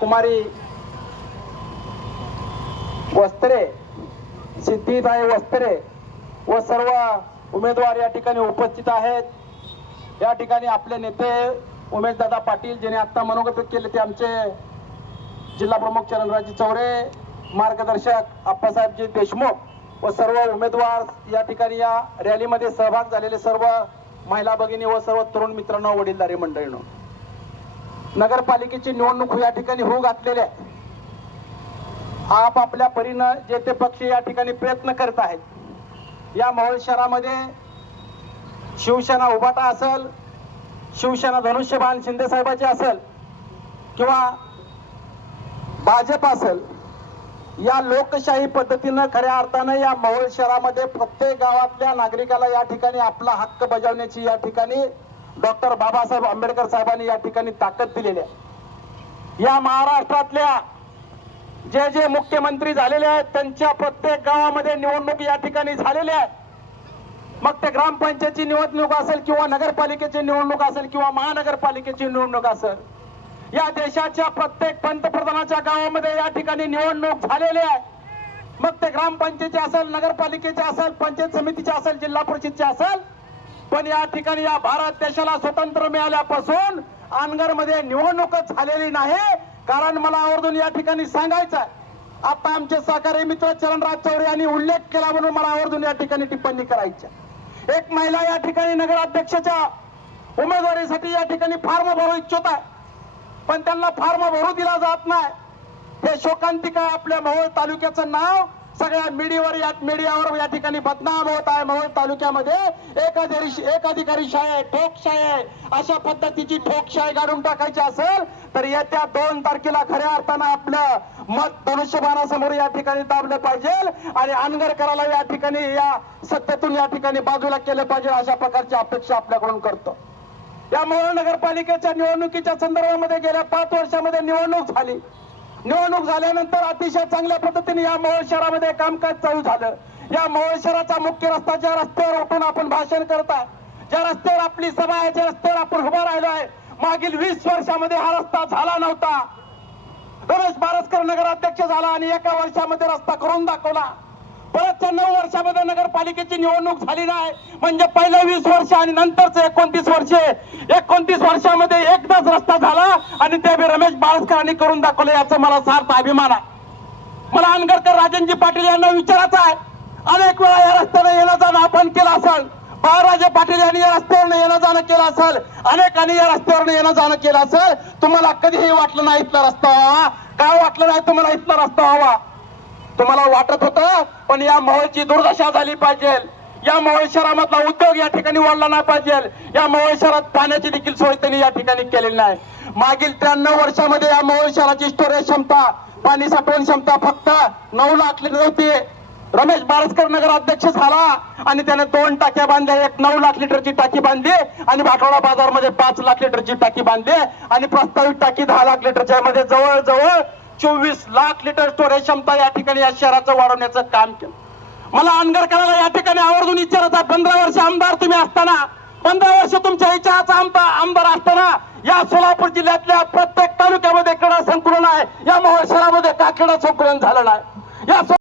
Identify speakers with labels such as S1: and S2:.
S1: कुमारी वस्त्रे सिद्धिताई वस्त्रे व सर्व उमेदवार या ठिकाणी उपस्थित आहेत. या ठिकाणी आपले नेते उमेशदादा पाटील ज्यांनी आत्ता मनोगत केले ते आमचे जिल्हा प्रमुख चरणराजी चौरे मार्गदर्शक आप्पासाहेबजी देशमुख व सर्व उमेदवार या ठिकाणी या रॅलीमध्ये सहभाग झालेले सर्व महिला भगिनी व सर्व तरुण मित्रांनो वडीलधारी मंडळीनं. नगरपालिकेची निवडणूक या ठिकाणी होऊ घातलेली आहे. आपापल्या परीनं जे ते पक्ष या ठिकाणी प्रयत्न करत आहेत. या मोहोळ शहरामध्ये शिवसेना उभाटा असेल शिवसेना धनुष्यबाण शिंदे साहेबाची असेल किंवा भाजप असेल या लोकशाही पद्धतीनं खऱ्या अर्थानं या मोहोळ शहरामध्ये प्रत्येक गावातल्या नागरिकाला या ठिकाणी आपला हक्क बजावण्याची या ठिकाणी डॉक्टर बाबासाहेब आंबेडकर साहेबांनी या ठिकाणी ताकद दिलेली आहे. या महाराष्ट्रातल्या जे जे मुख्यमंत्री झालेले आहेत त्यांच्या प्रत्येक गावामध्ये निवडणूक या ठिकाणी झालेल्या आहेत मग ते ग्रामपंचायतची निवडणूक असेल किंवा नगरपालिकेची निवडणूक असेल किंवा महानगरपालिकेची निवडणूक असेल या देशाच्या प्रत्येक पंतप्रधानाच्या गावामध्ये या ठिकाणी निवडणूक झालेली आहे. मग ते ग्रामपंचायतची असेल नगरपालिकेचे असेल पंचायत समितीचे असेल जिल्हा परिषदचे असेल पण या ठिकाणी या भारत देशाला स्वतंत्र मिळाल्यापासून अनगरमध्ये निवडणूकच झालेली नाही. कारण मला आवर्जून या ठिकाणी सांगायचं आहे. आता आमचे सहकारी मित्र चरणराज चौरे यांनी उल्लेख केला म्हणून मला आवर्जून या ठिकाणी टिप्पणी करायची आहे. एक महिला या ठिकाणी नगराध्यक्षाच्या उमेदवारीसाठी या ठिकाणी फॉर्म भरू इच्छित आहे. पण त्यांना फॉर्म भरू दिला जात नाही. हे शोकांतिका आपल्या मोहोळ तालुक्याचं नाव सगळ्या मीडियावर या मीडियावर या ठिकाणी बदनाम होत आहे मोहोळ तालुक्यामध्ये एक अधिकारी एक अधिकारी शाळे ठोकशाही आहे अशा पद्धतीची ठोकशाही काढून टाकायची असेल तर येत्या दोन तारखेला खऱ्या अर्थानं आपलं मत धनुष्यबाणासमोर या ठिकाणी दाबलं पाहिजे आणि अनगरकराला या ठिकाणी या सत्तेतून या ठिकाणी बाजूला केलं पाहिजे अशा प्रकारची अपेक्षा आपल्याकडून करतो. या मोहोळ नगरपालिकेच्या निवडणुकीच्या संदर्भामध्ये गेल्या पाच वर्षामध्ये निवडणूक झाली. निवडणूक झाल्यानंतर अतिशय चांगल्या पद्धतीने या मोहोळ शहरामध्ये कामकाज चालू झालं. या मोहोळ शहराचा मुख्य रस्ता ज्या रस्त्यावर उठून आपण भाषण करताय ज्या रस्त्यावर आपली सभा आहे ज्या रस्त्यावर आपण उभा राहिलो आहे मागील वीस वर्षामध्ये हा रस्ता झाला नव्हता. रमेश बारसकर नगराध्यक्ष झाला आणि एका वर्षामध्ये रस्ता करून दाखवला. परतच्या नऊ वर्षामध्ये नगरपालिकेची निवडणूक झाली नाही. म्हणजे पहिलं वीस वर्ष आणि नंतरच एकोणतीस वर्षे. एकोणतीस वर्षामध्ये एकदाच रस्ता झाला आणि ते बी रमेश बाळसकरांनी करून दाखवलं याचा मला सार्थ अभिमान आहे. मला अनगरकर राजनजी पाटील यांना विचारायचं आहे. अनेक वेळा या रस्त्याने येणं जाणं आपण केलं असेल. बाळराजे पाटील यांनी या रस्त्यावरनं येणं जाणं केलं असेल. अनेकांनी या रस्त्यावरनं येणं जाणं केलं असेल. तुम्हाला कधीही वाटलं नाही इथला रस्ता व्हावा. काय वाटलं नाही तुम्हाला इथला रस्ता व्हावा? तुम्हाला वाटत होतं पण या मोहळची दुर्दशा झाली पाहिजे. या मोहोळ शहरामधला उद्योग या ठिकाणी वाढला नाही पाहिजे. या मोहोळ शहरात पाण्याची देखील सोय त्यांनी या ठिकाणी केलेली नाही. मागील त्र्याण्णव वर्षामध्ये या मोहोळ शहराची स्टोरेज क्षमता पाणी साठवण क्षमता फक्त नऊ लाख लिटर होती. रमेश बारसकर नगर अध्यक्ष झाला आणि त्याने दोन टाक्या बांधल्या. एक नऊ लाख लिटरची टाकी बांधली आणि भाटोडा बाजारमध्ये पाच लाख लिटरची टाकी बांधली आणि प्रस्तावित टाकी दहा लाख लिटरच्या मध्ये जवळजवळ चोवीस लाख लिटर स्टोरेज क्षमता या ठिकाणी या शहराचं वाढवण्याचं काम केलं. मला अनगरकराला या ठिकाणी आवर्जून विचारायचा पंधरा वर्ष आमदार तुम्ही असताना पंधरा वर्ष तुमच्या इच्छाचा आमदार आमदार असताना या सोलापूर जिल्ह्यातल्या प्रत्येक तालुक्यामध्ये क्रीडा संकुलन आहे. या मोहोळ शहरामध्ये का क्रीडा संकुलन झालं नाही? या